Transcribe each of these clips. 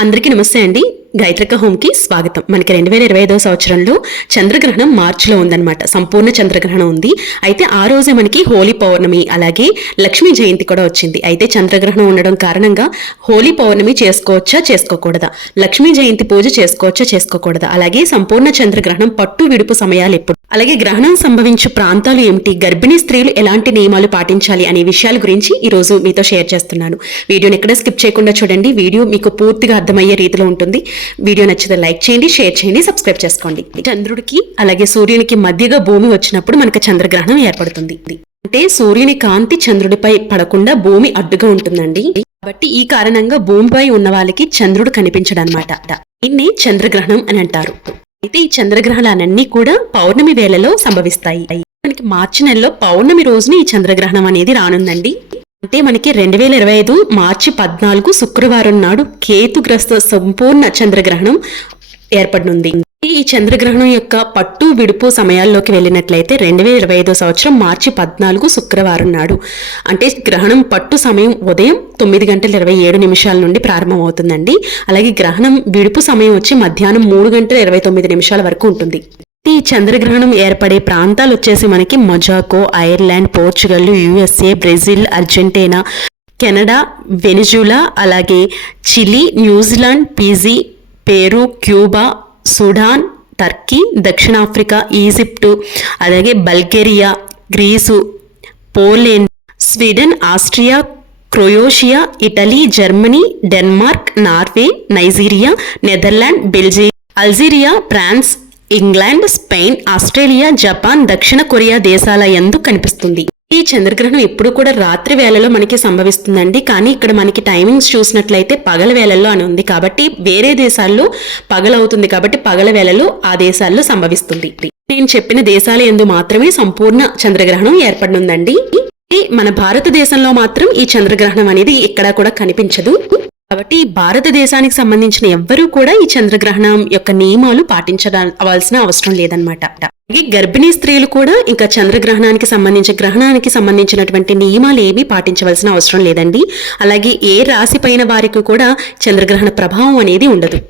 అందరికీ నమస్తే అండి. గాయత్రిక హోమ్ కి స్వాగతం. మనకి 2025 సంవత్సరంలో చంద్రగ్రహణం మార్చిలో ఉందన్నమాట. సంపూర్ణ చంద్రగ్రహణం ఉంది. అయితే ఆ రోజే మనకి హోలీ పౌర్ణమి అలాగే లక్ష్మీ జయంతి కూడా వచ్చింది. అయితే చంద్రగ్రహణం ఉండడం కారణంగా హోలీ పౌర్ణమి చేసుకోవచ్చా చేసుకోకూడదా, లక్ష్మీ జయంతి పూజ చేసుకోవచ్చా చేసుకోకూడదా, అలాగే సంపూర్ణ చంద్రగ్రహణం పట్టు విడుపు సమయాలు ఎప్పుడు, అలాగే గ్రహణం సంభవించే ప్రాంతాలు ఏమిటి, గర్భిణీ స్త్రీలు ఎలాంటి నియమాలు పాటించాలి అనే విషయాల గురించి ఈ రోజు మీతో షేర్ చేస్తున్నాను. వీడియోని ఎక్కడ స్కిప్ చేయకుండా చూడండి. వీడియో మీకు పూర్తిగా అర్థమయ్యే రీతిలో ఉంటుంది. వీడియో నచ్చితే లైక్ చేయండి, షేర్ చేయండి, సబ్స్క్రైబ్ చేసుకోండి. చంద్రుడికి అలాగే సూర్యునికి మధ్యగా భూమి వచ్చినప్పుడు మనకు చంద్రగ్రహణం ఏర్పడుతుంది. అంటే సూర్యుని కాంతి చంద్రుడిపై పడకుండా భూమి అడ్డుగా ఉంటుందండి. కాబట్టి ఈ కారణంగా భూమిపై ఉన్న వాళ్ళకి చంద్రుడు కనిపించడం అన్నమాట. దీన్ని చంద్రగ్రహణం అని అంటారు. అయితే ఈ చంద్రగ్రహణాలన్నీ కూడా పౌర్ణమి వేళలో సంభవిస్తాయి. మనకి మార్చి నెలలో పౌర్ణమి రోజున ఈ చంద్రగ్రహణం అనేది రానుందండి. అంటే మనకి 2025 మార్చి 14 శుక్రవారం నాడు కేతుగ్రస్త సంపూర్ణ చంద్రగ్రహణం ఏర్పడనుంది. ఈ చంద్రగ్రహణం యొక్క పట్టు విడుపు సమయాల్లోకి వెళ్ళినట్లయితే 2025 సంవత్సరం మార్చి 14 శుక్రవారం నాడు, అంటే గ్రహణం పట్టు సమయం ఉదయం 9:27 నుండి ప్రారంభమవుతుందండి. అలాగే గ్రహణం విడుపు సమయం వచ్చి మధ్యాహ్నం 3:29 వరకు ఉంటుంది. ఈ చంద్రగ్రహణం ఏర్పడే ప్రాంతాలు వచ్చేసి మనకి మొజాకో, Ireland, Portugal, USA, Brazil, Argentina, Canada, Venezuela, అలాగే Chile, New Zealand, Fiji, Peru, Cuba, Sudan, Turkey, దక్షిణాఫ్రికా, ఈజిప్టు, అలాగే Bulgaria, Greece, Poland, Sweden, Austria, Croatia, Italy, Germany, Denmark, Norway, Nigeria, Netherland, Belgium, Algeria, France, England, Spain, Australia, Japan, దక్షిణ Korea దేశాల యందు కనిపిస్తుంది. ఈ చంద్రగ్రహణం ఎప్పుడు కూడా రాత్రి వేళలో మనకి సంభవిస్తుందండి. కానీ ఇక్కడ మనకి టైమింగ్స్ చూసినట్లయితే పగల వేళల్లో అని ఉంది. కాబట్టి వేరే దేశాల్లో పగలవుతుంది కాబట్టి పగల వేళలో ఆ దేశాల్లో సంభవిస్తుంది. నేను చెప్పిన దేశాల యందు మాత్రమే సంపూర్ణ చంద్రగ్రహణం ఏర్పడనుందండి. మన భారతదేశంలో మాత్రం ఈ చంద్రగ్రహణం అనేది ఎక్కడా కూడా కనిపించదు. కాబట్టి భారతదేశానికి సంబంధించిన ఎవ్వరూ కూడా ఈ చంద్రగ్రహణం యొక్క నియమాలు పాటించవలసిన అవసరం లేదనమాట. గర్భిణీ స్త్రీలు కూడా ఇంకా చంద్రగ్రహణానికి సంబంధించినటువంటి నియమాలు ఏమీ పాటించవలసిన అవసరం లేదండి. అలాగే ఏ రాశి పైన వారికి కూడా చంద్రగ్రహణ ప్రభావం అనేది ఉండదు.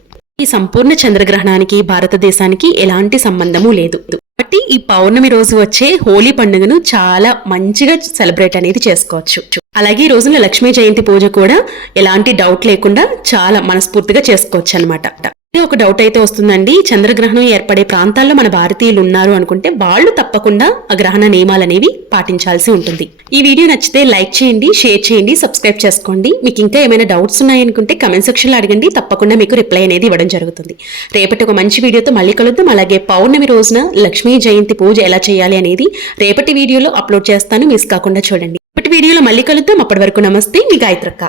ఈ సంపూర్ణ చంద్రగ్రహణానికి భారతదేశానికి ఎలాంటి సంబంధము లేదు. కాబట్టి ఈ పౌర్ణమి రోజు వచ్చే హోలీ పండుగను చాలా మంచిగా సెలబ్రేట్ అనేది చేసుకోవచ్చు. అలాగే ఈ రోజున లక్ష్మీ జయంతి పూజ కూడా ఎలాంటి డౌట్ లేకుండా చాలా మనస్ఫూర్తిగా చేసుకోవచ్చు అనమాట. ఒక డౌట్ అయితే వస్తుందండి, చంద్రగ్రహణం ఏర్పడే ప్రాంతాల్లో మన భారతీయులు ఉన్నారు అనుకుంటే వాళ్ళు తప్పకుండా ఆ గ్రహణ నియమాలు అనేవి పాటించాల్సి ఉంటుంది. ఈ వీడియో నచ్చితే లైక్ చేయండి, షేర్ చేయండి, సబ్స్క్రైబ్ చేసుకోండి. మీకు ఇంకా ఏమైనా డౌట్స్ ఉన్నాయనుకుంటే కమెంట్ సెక్షన్లో అడగండి, తప్పకుండా మీకు రిప్లై అనేది ఇవ్వడం జరుగుతుంది. రేపటి ఒక మంచి వీడియోతో మళ్ళీ కలుద్దాం. అలాగే పౌర్ణమి రోజున లక్ష్మీ జయంతి పూజ ఎలా చేయాలి అనేది రేపటి వీడియోలో అప్లోడ్ చేస్తాను, మిస్ కాకుండా చూడండి. రేపటి వీడియోలో మళ్ళీ కలుద్దాం. అప్పటి వరకు నమస్తే, మీ గాయత్రక్క.